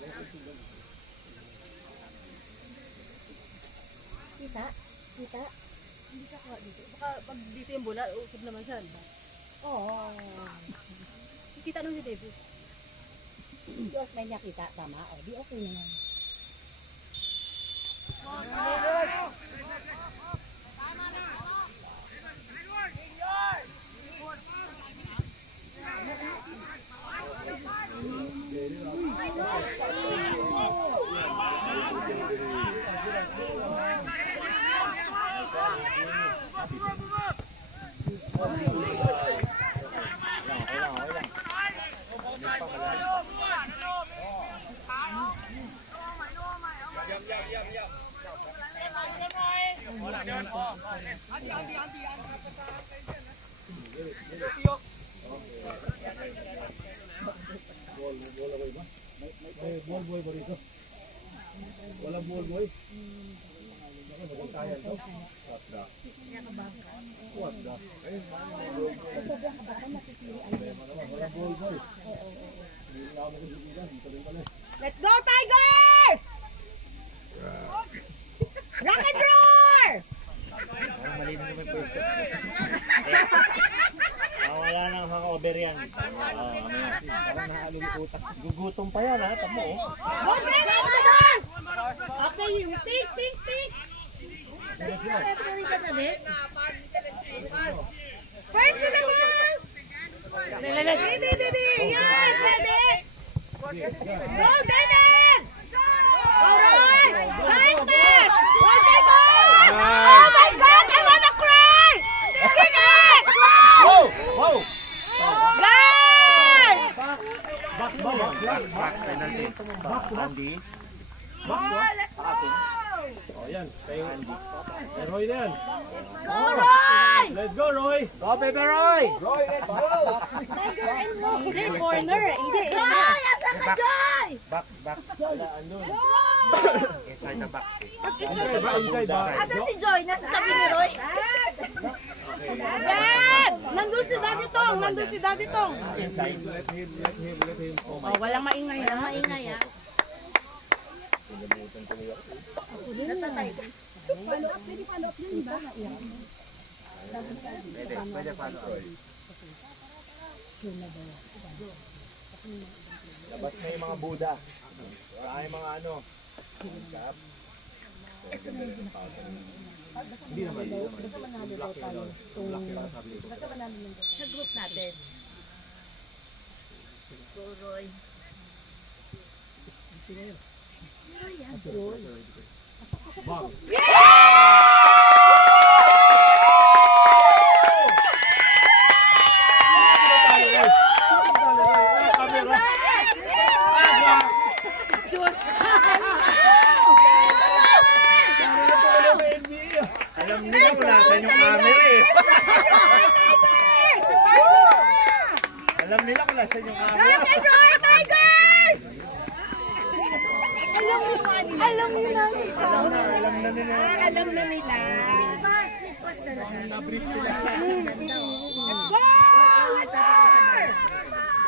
Kita? Kita? Hindi siya kuha dito. Baka pag dito yung bola, usog naman siya. Diba? Oo. Kita nung si Davis. Diyos may nakita, tama? O, di okay na yan. Boy ba rito? Wala boy. Kaya to? Kuwat da. Ayun, wala boy. Let's go, Tigers! Rock and roll! Mali na naman po ito. Wala nang haka-over yan. Parang nahalulukutak. Gugutom pa yan ha, tamo oh. Go, Bennett! Okay, yung pick! First to the ball! Baby! Yes, baby! Go, Bennett! Go, Roy! Nice pass! Roger, go! Oh my God! I wanna cry! Sige! Wow! Guys! Back penalty. Andy. Let's go! Oh, yan. Kay Roy na yan. Go, Roy! Let's go, Roy! Go, Pepe Roy! Roy, let's go! Hindi, corner. Hindi. Joy! Asan ka, Joy? Back. Wala, andun. Inside the box eh. Inside ba? Asan si Joy? Nasa tabi ni Roy? Dad! Nandun si Daddy Tong. Inside. Let him. Oh, walang maingay na. Pwede follow up. Labas na yung mga Buddha. Wala yung mga ano. Cap. Hindi naman. Sa group natin. Go, Roy. Alam nila kung nasan yung camera eh. Alam nila kung nasan yung camera. Rock and roll, Tigers! Alam nila. Alam na nila.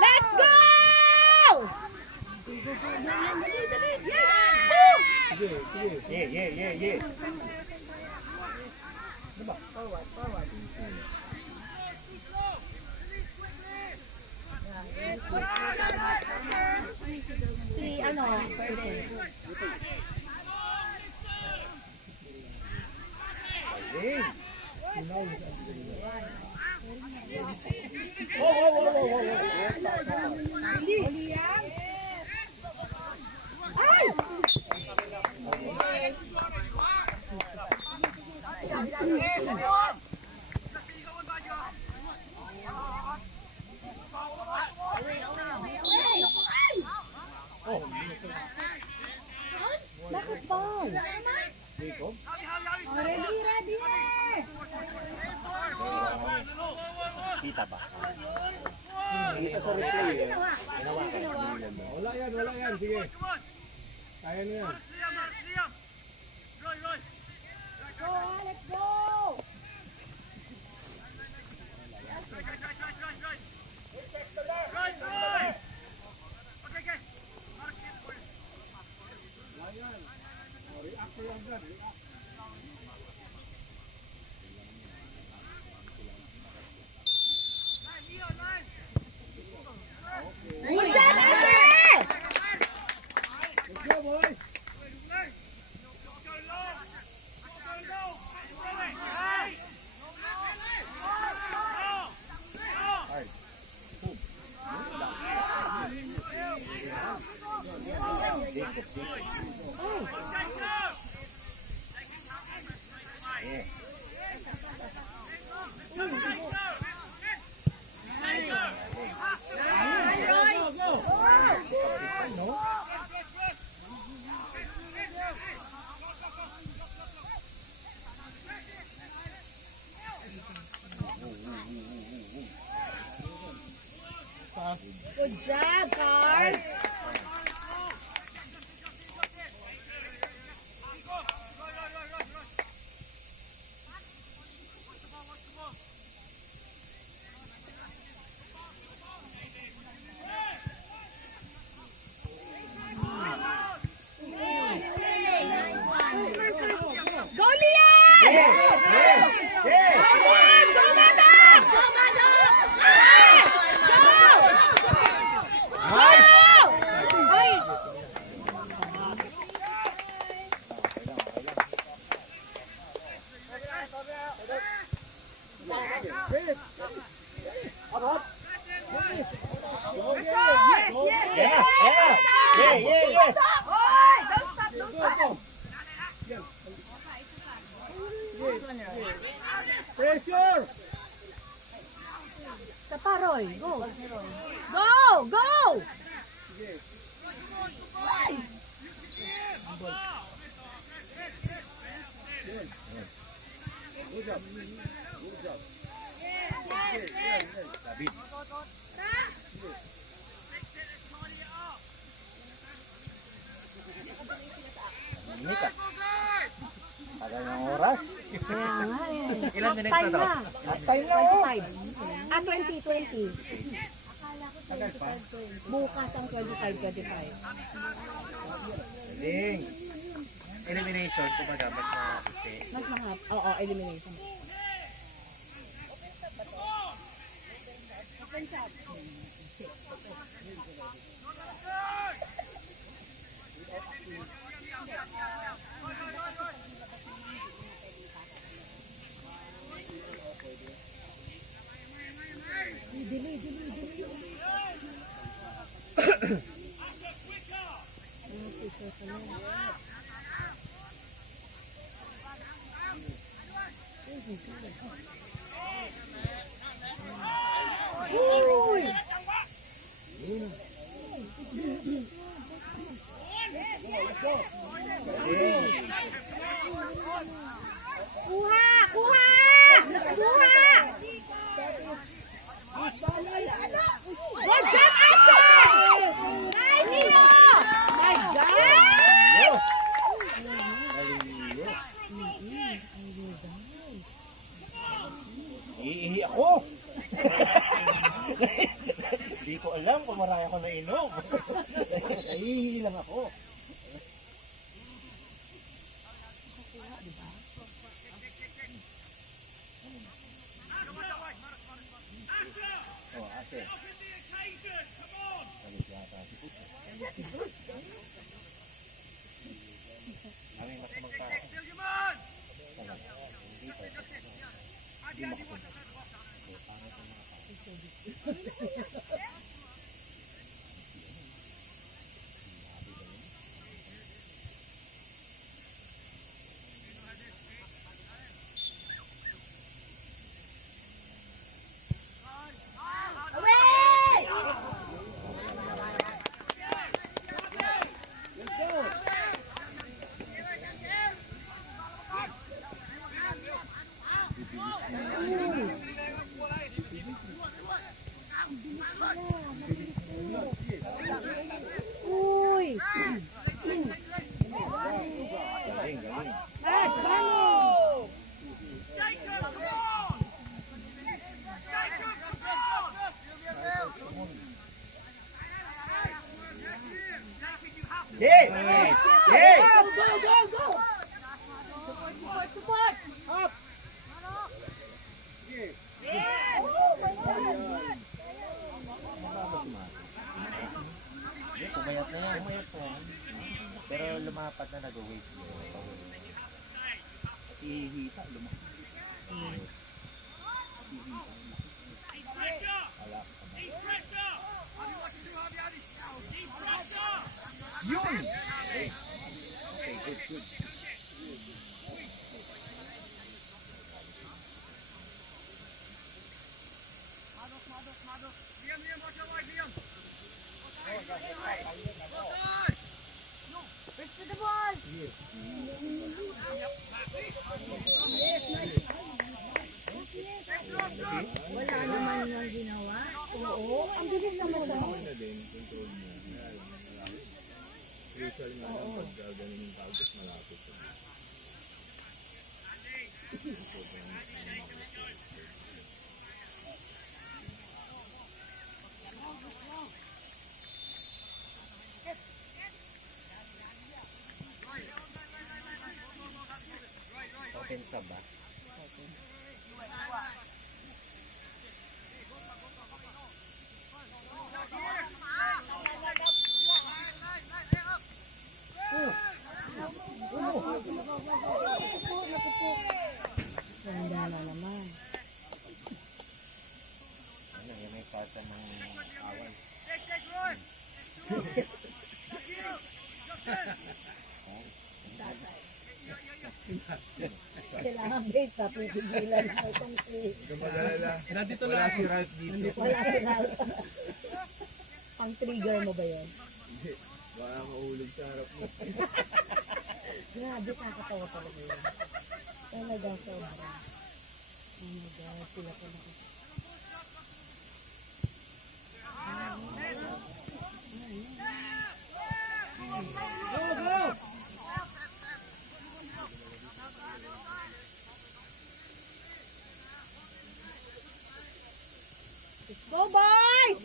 Let's go! Yeah. Si ano? Bakit ba? Ready. Kita ba? Kita sa replay eh. Wala yan. Sige. Kaya na yan. Let's go! Yeah. Good job, Carl. Go, Liam! Go, Liam! Go, Madam! Go, Madam! Go! Nice! Ay! Yes, yes, Yeah, yeah. Yeah, yeah, yeah. Oy! Don't stop, don't stop. Pressure! Sa Paroy, go. Go, go! Ay! David. Ini ka. Tagal ng oras. Kaya nga eh. Ilan minutes Time na to? na. Time na oh. 25. 20. Bukas ang 25. Galing. Elimination, kumbaga, mas na-isi. Mas mahap. Oo, elimination. Uy! Kuha! Kuha! Kuha! Good job, Asher! Nice, Nino! My God! Iihi ako. Hindi ko alam kung marami ako nainom. Iihi lang ako. Oh, ate. Salit yata si Puto. Aming masamang tao. Hindi makapunta. So, pangit ang mga tao. Uy! Galing, galing. Let's go! Hey! Hey! Go, go, go, go! Support, support! Up! Pumayat na yan. Pumayat na yan. Pero lumapat na nag-wait. Ihihita, lumapat. Yun! First to the ball. Wala naman yung ginawa. Oo, ang bilis naman siya. Offensa ba? Ganda na naman. Ano, yan may pasa ng awan. Kailangan base pa, pigilan mo itong si... Nandito lang. Wala si Ralph dito. Wala si Ralph. Pang trigger mo ba yun? Baka mahulog sa harap mo. Grabe, nakakatawa talaga yun. Talaga, sobra. Oh my God, sila pa na. Go, boys!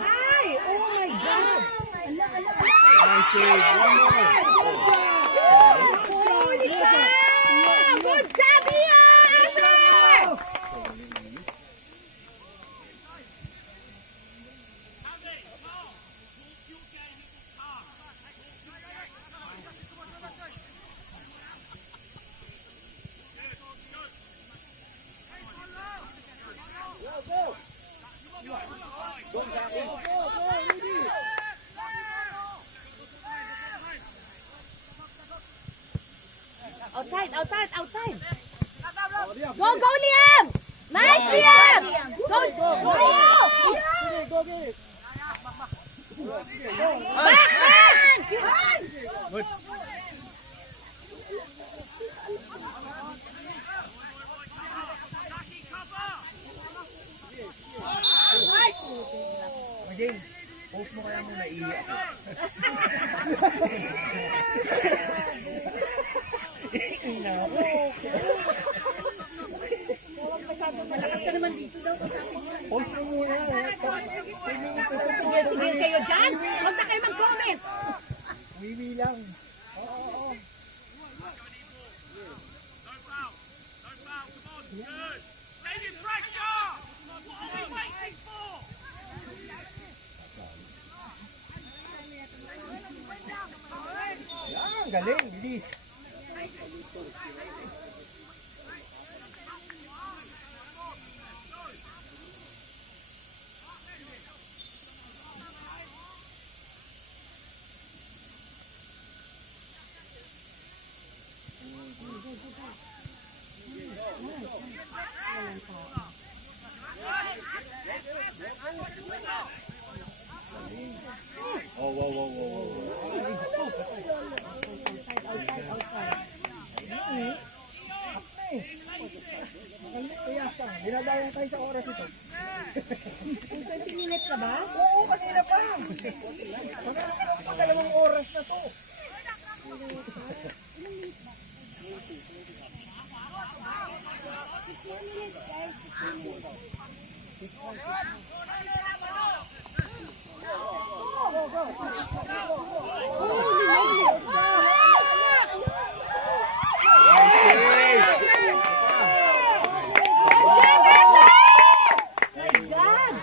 Ay! Oh my God! Ala, ala, ala! Nice save. One more. Holy cow! Good job here, Asher! Outside, outside, outside! Go, go, Liam! Nice, Liam! Go, go! Back, back! Good. Maging, post mo kaya muna iiyak. Malakas ka naman dito daw. Post mo muna. Tigil kayo dyan. Huwag na kayo mag-comment. Wiwi lang. Yan, galing, bilis. Oh, wow, wow, wow, wow. Dinadayo tayo sa oras ito. 20 minutes na ba? Oo, kanina pa. Dalawang oras na to. My God!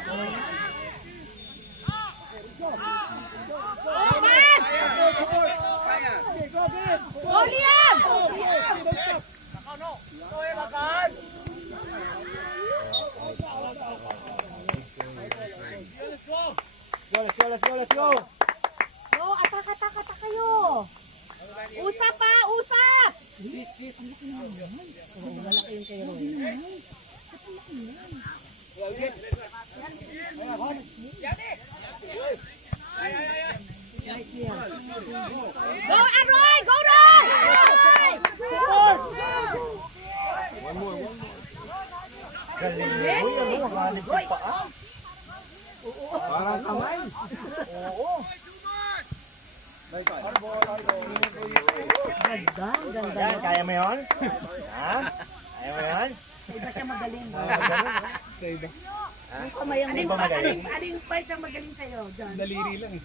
let's go, let's go. Go, atak kayo. Usap pa, usap. Go, Aroy! Go, Roy! Galing. Uy, ano, makalit yung paa. Parang kamay. Oo. Yan, kaya mo yun? Ha? Kaya mo yun? Iba siya magaling. Hindi ba magaling? Aling part siya magaling sa'yo, John? Daliri lang.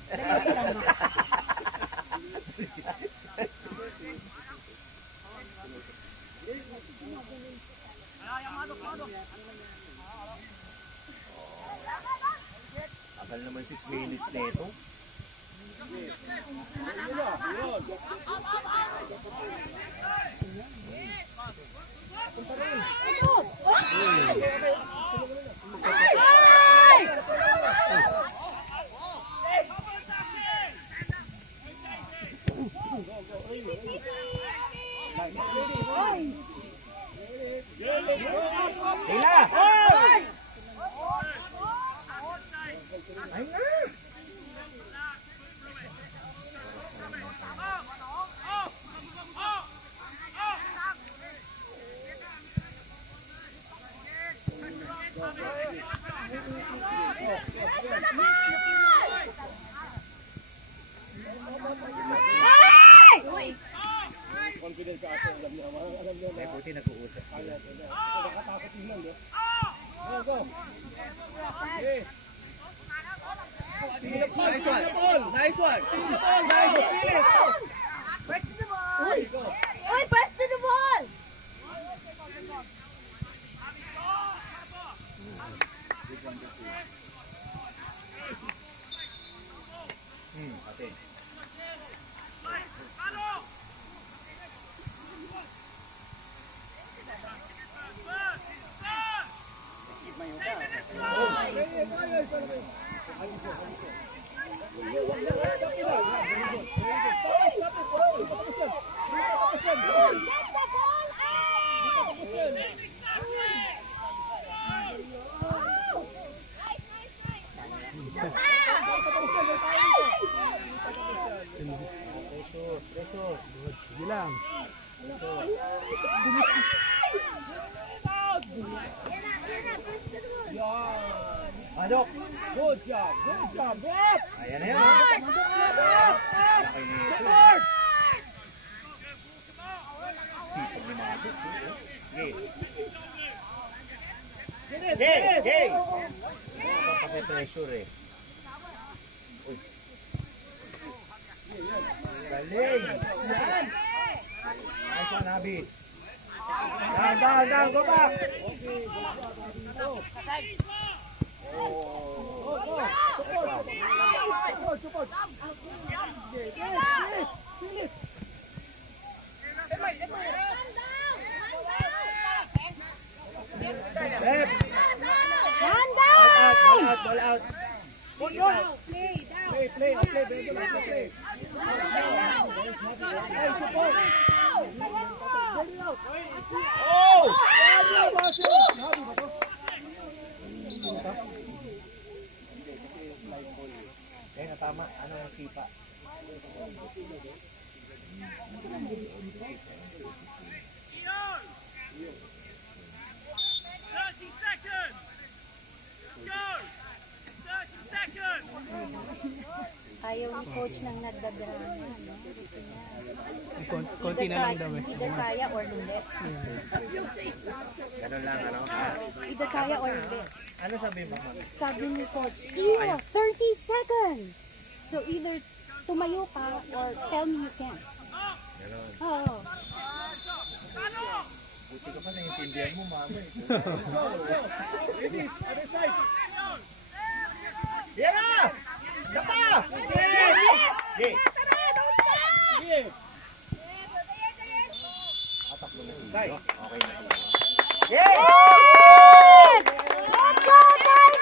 Tagal naman 6 minutes na ito. Sila! Ay na! Confidence sa atin. Alam niya May puti nag-uusap sila. nakatakot yun lang. Go, go. Okay. Nice one. Nice one. Nice one. First to the ball! Uy, first to the ball! Okay. Sige lang. Adok! Good job. Good job, Brett. Ayan na yan, ha? Okay na ito. Sipag ni mga Adok. Gay! Gay! Papakipressure eh. Uy. Galing! Nice one, Abby. Down, go back! Left! Man down! Ball out! Play. Play. Oh! Eh, natama. Ano yung sipa? Ayaw ni coach nang nagdadrama, no? Gusto niya. Konti na lang daw eh. Either kaya or hindi. Ganun lang, ano? Either kaya or hindi. Ano sabi mo, ma'am? Sabi ni coach, iyo, 30 seconds! So either tumayo ka or tell me you can. Ganun. Oo. Buti ka pa naiintindihan mo, mama. Ladies, other side. Yan na! Sapa! Yes! Gay! Sige. Atak mo na siya. Okay na. Yes! Let's go, Tigers!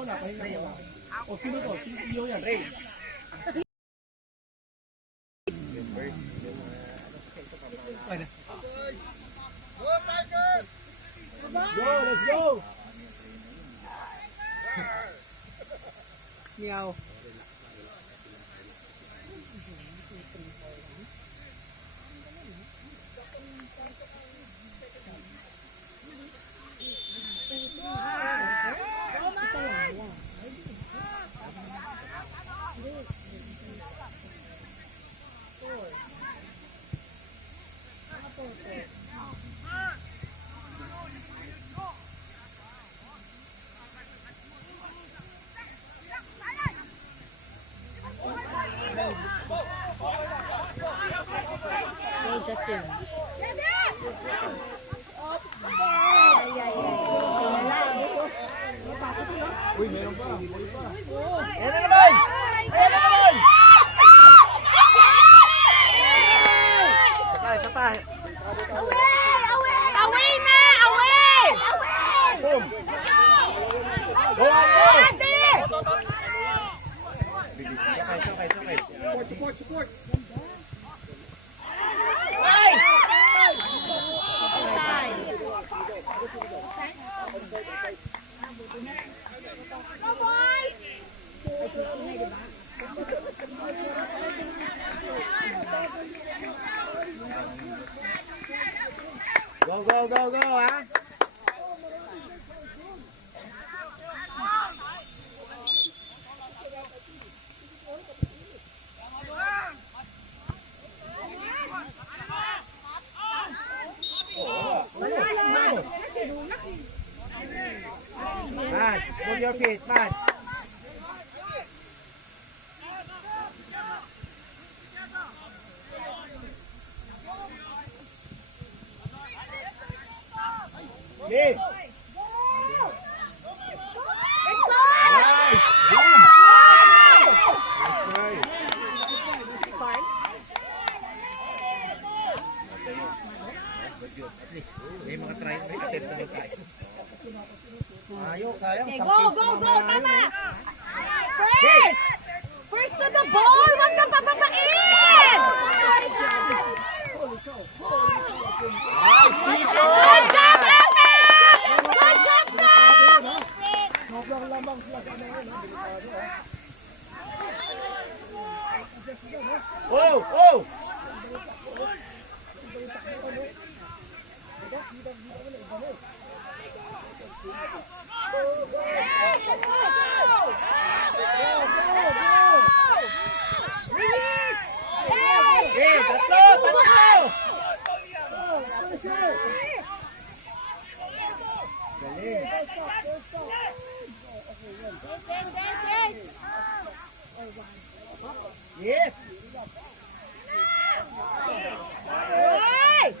muna, pahinga muna. O, sino to? Sino yan? Ray. Go, let's go! Meow. Go, Justin. Uy, meron pa. Ayan na naman! Ayan na naman! Sabay. Away na! Away! Boom! Go, go! Sakay. Support! Ay! Go, ha? Man, move your feet, man. Lead. Nice. Boom. Nice. May mga try, may attempt na tayo. Ayaw, kaya. Okay, go! Tama! First to the ball! Huwag kang papapain! Nice, Tito! Good job, Evan! Good job, Tom! Sobrang lamang sila sa ngayon. Oh! Hey, tatlo! Galing. Yes! Hey!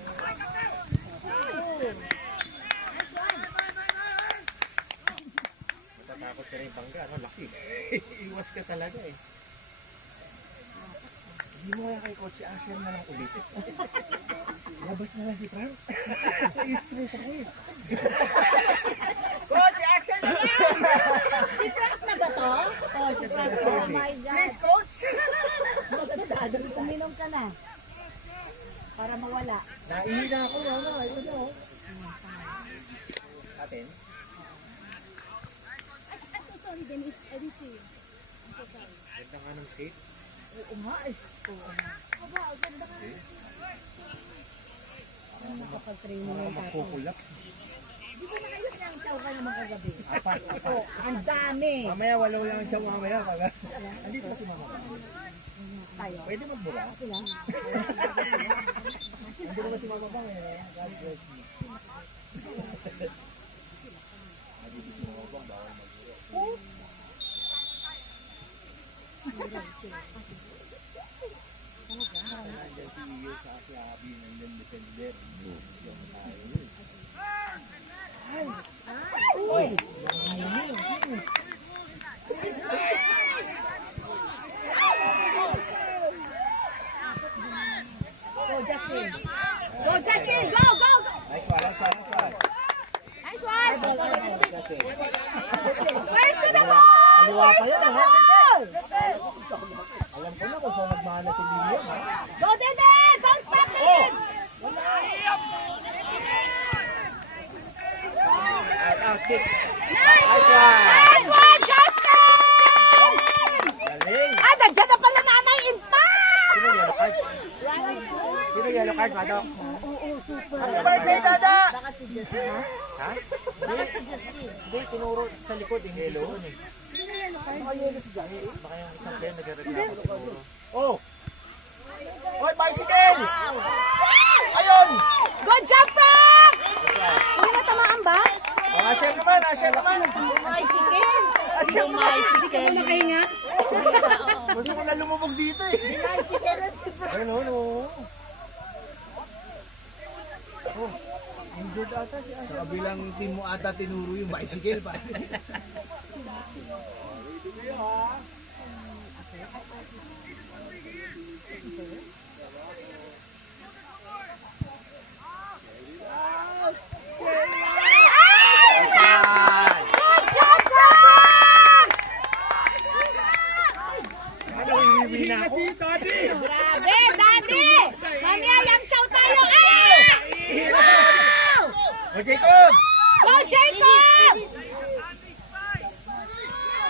Natatakot ka rin bangga, no? Laki. Iwas ka talaga eh. Hindi mo kaya kay Coach Asher na lang ulitin. Labas na lang si Frank. I-stress ako eh. Coach Asher na lang! Si Frank na ba to? Oh, si Frank. Oh my God. Please, Coach! Uminom ka na. Para mawala. Naihina ako, ano? Ayun na, oh. Atin? Sorry, Dennis. I didn't see you. Ganda nga ng skate. Oo nga eh. Makapag-training Para ng tato. magkukulap. Di ba naayos niya ang chow ka naman kagabi? Apat. Oh, ang dami. Mamaya, walaw lang ang siya mamaya. Andito ba si mama? Tayo. Pwede magbura? Sila? Andito ba si mama ba? God bless me. Nandiyan si Iyo sa si Abby, nandiyan defender. Yung tayo yun. Uy! Go, Justin! Go, Justin! Go, go, go! Nice one, nice one, nice one. Nice one! Justin. Where's to the ball? pa yan, ha? Alam ko na kung saan nagmana si Lilian, ha? Go, David! Don't stop, David! Kick. Nice! Nice one! Nice one, Justin! Galing. Ah, nandiyan na pala nanay in pa! Sino yellow card? Sino yellow card, Madok? Happy birthday, Dada! Ha? Hindi, tinuro sa likod, yung yellow. Baka yung isang player nagreklamo siguro. Oh! Oy, bicycle! Ayun! Good job, Frank! Hindi na tamaan ba? Oh, Asher naman, Asher naman! Bicycle! Asher naman! Hindi ka muna kahinga. Gusto ko na lumubog dito eh. Ayun, oh. Oh, injured ata si Asher. Sa kabilang team mo ata tinuro yung bicycle pa. Good job, Frank! Ano, iwiwi na ako? Grabe, Daddy! Mamaya yang chow tayo! Ah! Oh, Jacob! Go, Jacob!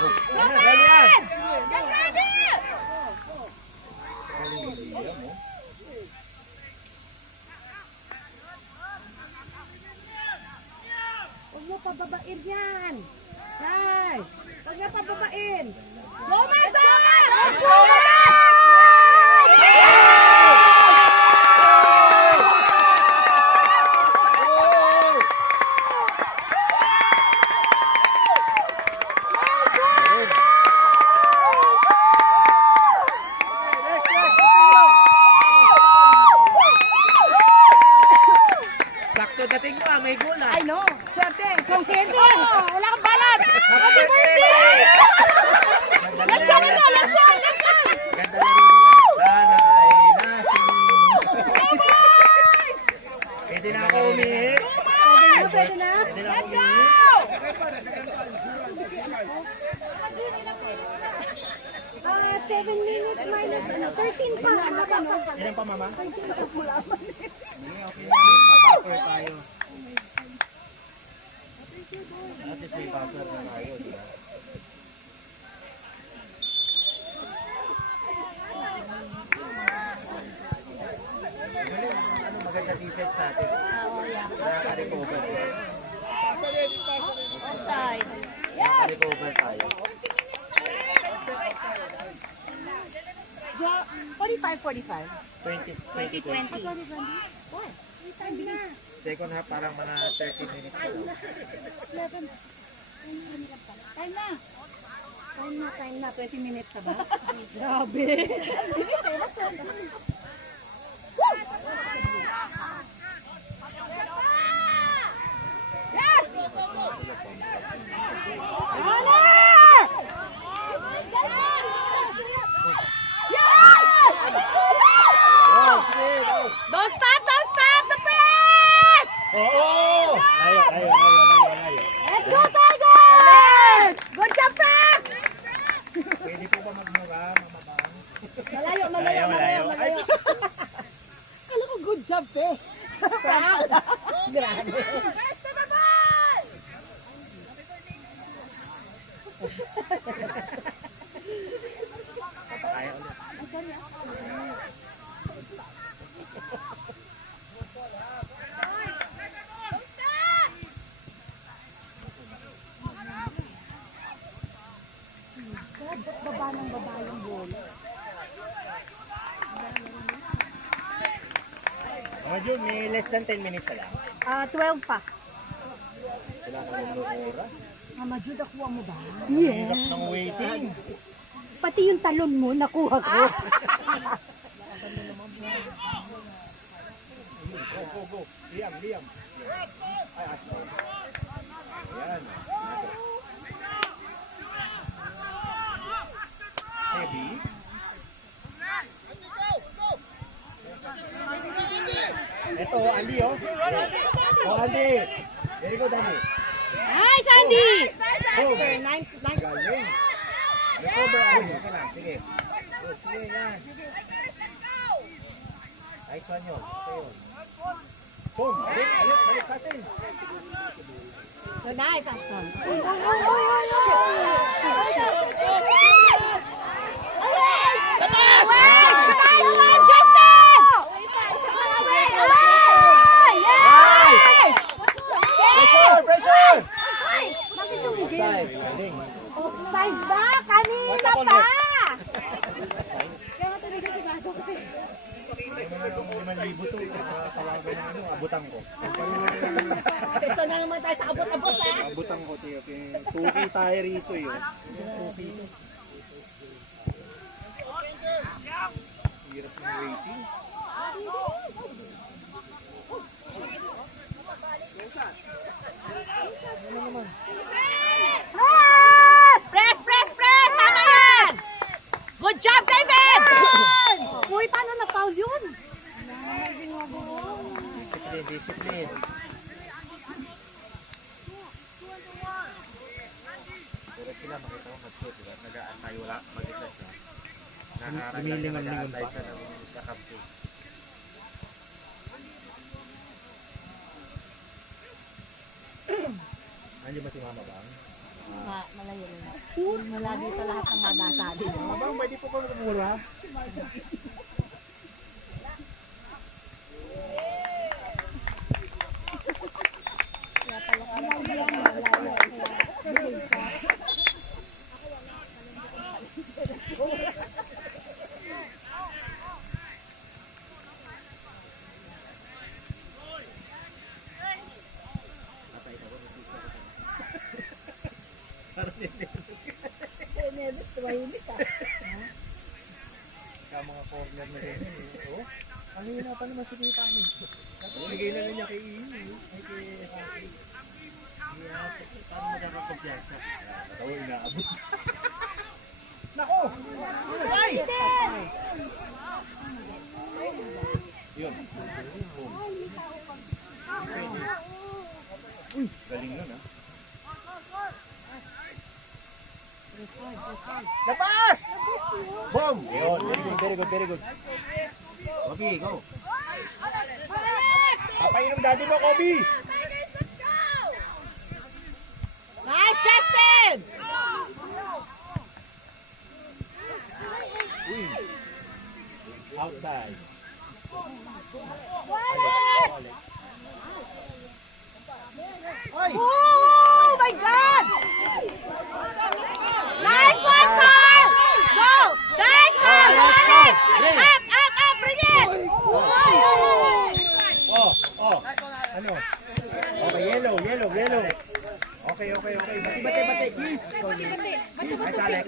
Ano, dali yan! Get ready! Huwag mo pababain yan. Nice. Huwag mo pababain. Go, Mata! Go, Sakto dating mo, may goal ah. I know. Swerte. Kung swerte. Oh, wala kang balat. Happy birthday! Let's shot ito. Let's shot. Let's shot. Ganda na rin nila. Sana ay nasin. Pwede na ako umihip. Pwede na? Pwede na ako Let's go! umihip. 7 minutes minus 13 pa. Ilan pa, mama? Buffer tayo. At least may buffer na tayo, di ba? Ano maganda t-shirts natin? Nakaka-recover. Offside. Nakaka-recover tayo. 45. 20. Second half parang mga 30 minutes na daw. Time na. 20 minutes na ba? Grabe. Yes! Oh, sige, guys. Don't stop the press! Oo! Ayo. Let's go, Tigers! Good job, Frank! Pwede po ba magmura, mamabang? Malayo. Alam ko, good job, eh. Frank! Grabe. First to the ball! Papakaya ulit. Baba yung bola. Mga Jun, may less than 10 minutes na lang. 12 pa. Sila ko lumura. Mama Jude, nakuha mo ba? Hirap ng waiting. Pati yung talon mo, nakuha ko. Go. Liam. Ay, Ashton. Ayan. Heavy. Ito, Andy, oh. Oh, Andy. Very good, Andy. Nice, Andy! Go. Nice. Galing. Recover, Ash. Okay lang, sige. Good, sige, yan. Nice one yun. Okay yun. Boom! Balik sa atin. So nice, Ashton. Pressure! Pressure! Offside. Galing. Offside ba? Kanina pa! Kaya nga tumigil si Gato kasi. Libo to. Kalaban ng ano, abutan ko. Ito na naman tayo sa abot-abot ha! Abutan ko, tiyo. Tuki tayo rito yun. Tuki. Hirap ng rating. Press, press, press! Tama yan! Good job, David! Uy, paano na-foul yun? Discipline, discipline. Pero sila makita mo mag-shoot, diba? Nag-aantay, wala mag-isa siya. Lumilingan-lingon pa. Siya ng kakapsi. Nandiyan ba si Mama Bang? Malayo na. Malayo sa lahat ng magasabi. Mama Bang, pwede po kami kumura? Kaya mga corner na rin. Oh, ang hina pa naman si Tita ni. Bigay na niya kay Ian. Ay kay Happy. Paano magkakapagpiyasa? Ito, inaabot. Nako! Ay! Yun. Uy, galing nun ah. Lapas! Boom! Yun, very good, very good, very good. Kobe, go. Papainom daddy mo, Kobe! Nice, Justin! Uy! Outside. Ay! Oh my God! Nice one, Carl! Go! Nice, Carl! Up, up, up! Bring it! Oh, oh. Ano? Okay, yellow, yellow, yellow. Okay, okay, okay. Bati, bati, bati. Kiss. Nice, Alex.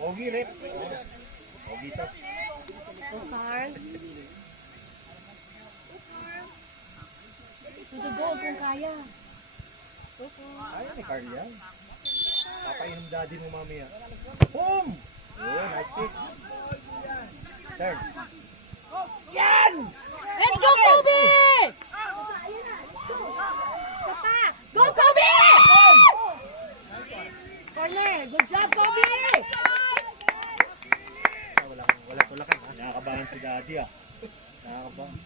Pogi, Rip. Pogi to. Carl. To the goal kung kaya. Ay, ni Carl yan. Papainom daddy mo mamaya. Boom! Oh, nice kick. Turn. Yan! Let's go, Kobe! Go, Kobe! Corner. Good job, Kobe! Walang tulakan. Nakakabahan si daddy ah. Nakakabahan.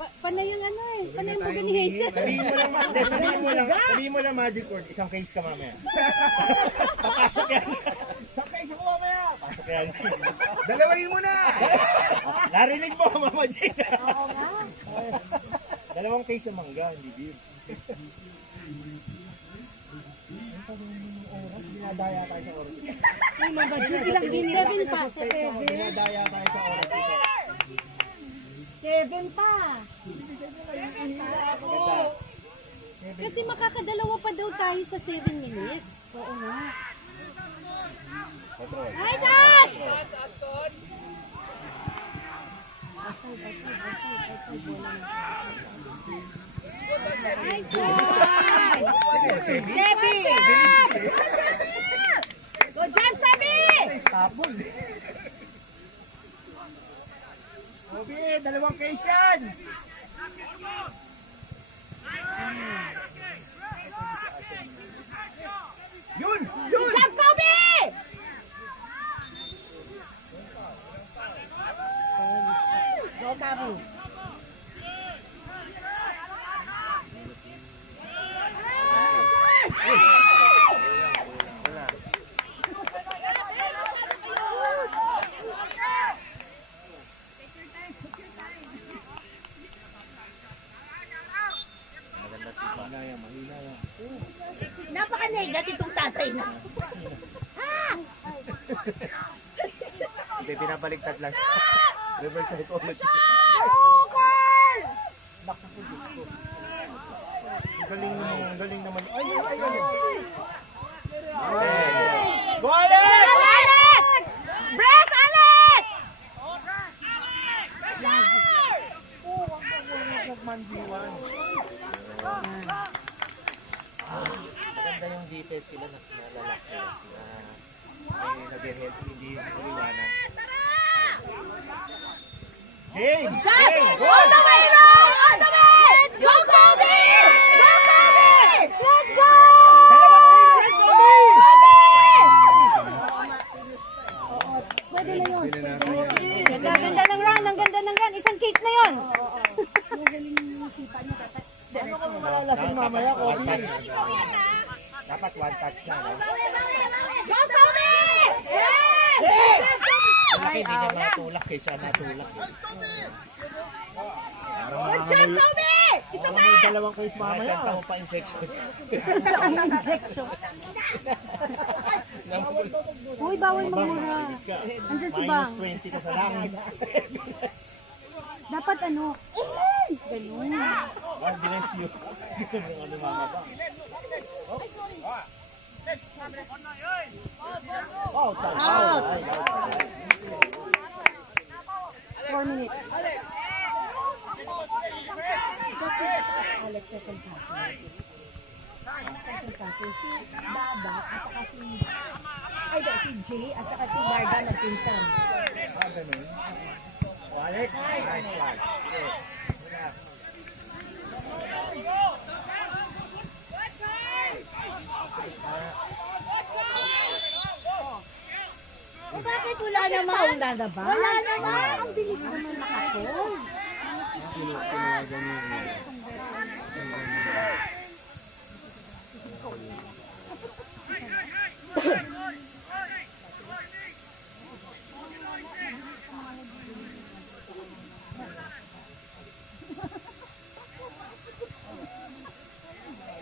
Panay yung ano eh. Panay yung baga ni Hazel. Sabihin mo lang magic word. Isang case ka mamaya. Papasok yan. Isang case ako mamaya. Pasok yan. Dalawahin mo na. Narinig mo, Mama Jane. Oo nga. Dalawang case sa mangga, hindi beer. Dinadaya tayo sa oras. Ay, mga duty lang din. 7 pa. Dinadaya tayo sa oras dito. 7 pa. Maganda. Kasi makakadalawa pa daw tayo sa 7 minutes. Oo nga. Control. Nice, Ash! Nice one! Debbie! Good job, Sabi! Tapol. Obi, dalawang case yan. Mahina yan. Napaka-negative itong tatay na. Hindi, pinabaliktad lang. Reverse psychology. Galing naman. Ay! Go, Alex! Alex! Brace, Alex! Magmandiwan. Maganda yung defense sila na lalaki na may nag-help, hindi yung iwanan. Game! Jump! All the way, Ron! All the way! Let's go, Kobe! Go, Kobe! Let's go! Pwede na yun. Ang ganda ng run, ang ganda ng run. Isang case na yun. Malalasing mamaya ko. Dapat one touch na, no? Go, Kobe! Ang laki, hindi niya matulak eh. Siya natulak eh. Good job, Kobe! Isa pa! May dalawang case mamaya. Isang taong pa injection. Uy, bawal magmura. Andyan si Bang. Minus 20 ka sa langit. Dapat ano? Ganun. God bless you. Ganun ano mga ba? Oh, Out. 4 minutes. Alex, second half. Second half. Si Baba at saka si... Ay, si Jay at saka si Barda nagpinsan. Ganun. Alex, nice one. Bakit wala naman? Wala na ba? Wala naman. Ang bilis naman makapon.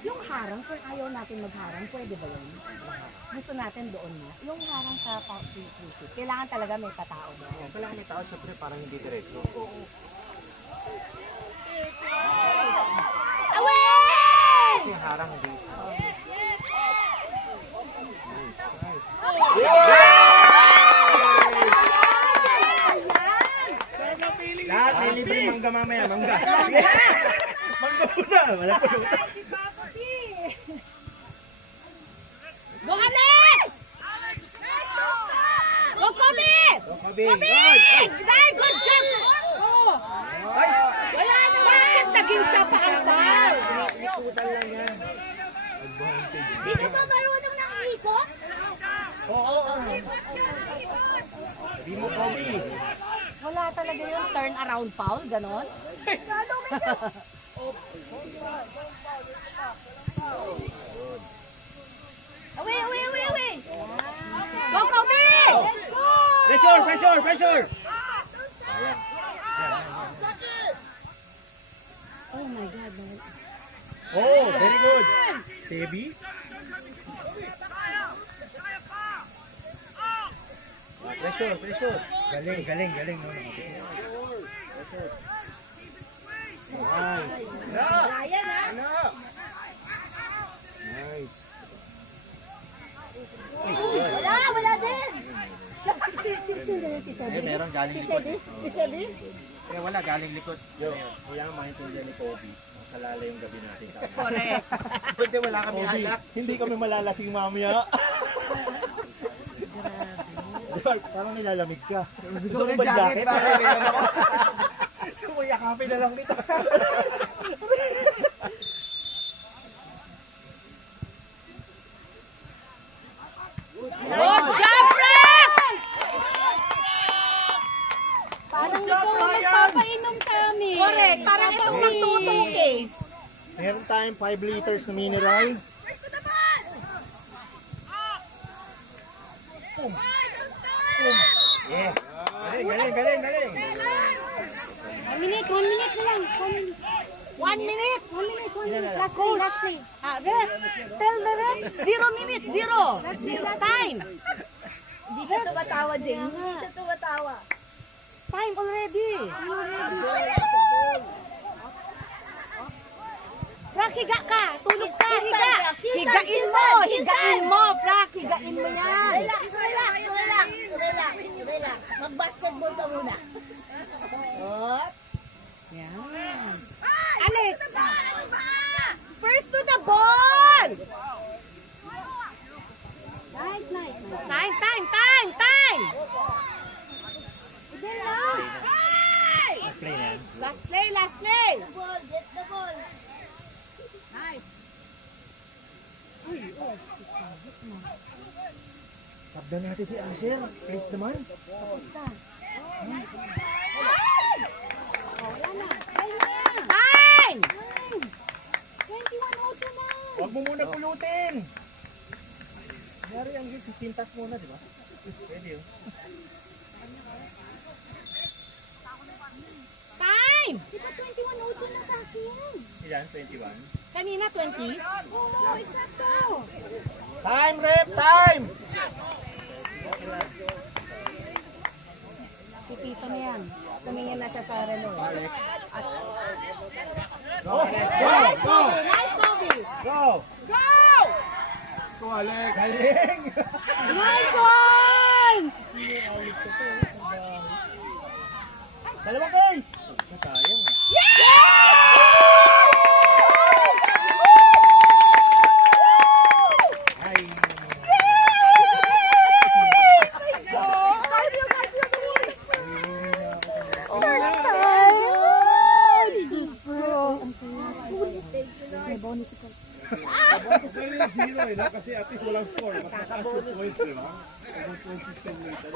Yung harang, kung ayaw natin magharang, pwede ba yun? Gusto natin doon na. Yung harang sa free kick, kailangan talaga may patao doon. Kailangan may tao siyempre parang hindi diretso. Away! Kasi yung harang hindi. Lahat may libre mangga mamaya, mangga. Mangga muna, wala pa luto. Go, Alex! Go, Kobe! Kobe! Very good job! Oh. Wala na, bakit naging siya pa ang ball? Ikutan lang yan. Di ka ba marunong nang iikot? Oo. Di mo Kobe. Wala talaga yun, turn around foul, ganon? Away! Go, Kobe! Let's go! Pressure! Oh my God, man. Oh, very good. Baby. Pressure. Galing. No. Ryan, ha? Nice. Wala din! Si Sedi. Meron galing likod. Si Sedi? Wala galing likod. Wala kang maintindihan ni Kobe. Makalala yung gabi natin. Correct. Hindi, wala kami alak. Hindi kami malalasing mamaya. Parang nilalamig ka. Gusto mo ba jacket? Gusto mo yakapin na lang kita. Good job, Rep! Parang ikaw ang magpapainom kami. Correct, parang pang magtutong case. Meron tayong 5 liters na mineral. Yeah. Galing. 1 minute na lang. 1 minute. 1 minute. 1 minute, 1 minute. Last three, last three. Ref, tell the ref, 0 minutes, 0. Time. Hindi siya tumatawa, Jane. Hindi siya tumatawa. Time already. Frank, higa ka. Tulog ka, higa. Higain mo, higain mo, Frank. Higain mo yan. Relax. Mag-basketball ka muna. Yan. Alex. First to the ball. Nice. Time. Hindi lang. Play na yan. Last play. Get the ball. Tabdan natin si Asher. Please naman. Time. 21-02 na. Huwag mo muna pulutin. Dari ang sisintas muna, di ba? Pwede yun. Time. Di ba 21-02 na sa akin? Ilan? 21? Kanina 20. Oo, exacto. Time, rep! Time! Pipito na yan. Tumingin na siya sa relo. Go! Go! Nice, Bobby. Go! Go! Go, Alex. Galing! Nice one! Dalawang points! Sayang. Ay! Galing 0 eh, no? Kasi at least walang score. Matataas yung points, di ba? Ang point system nito.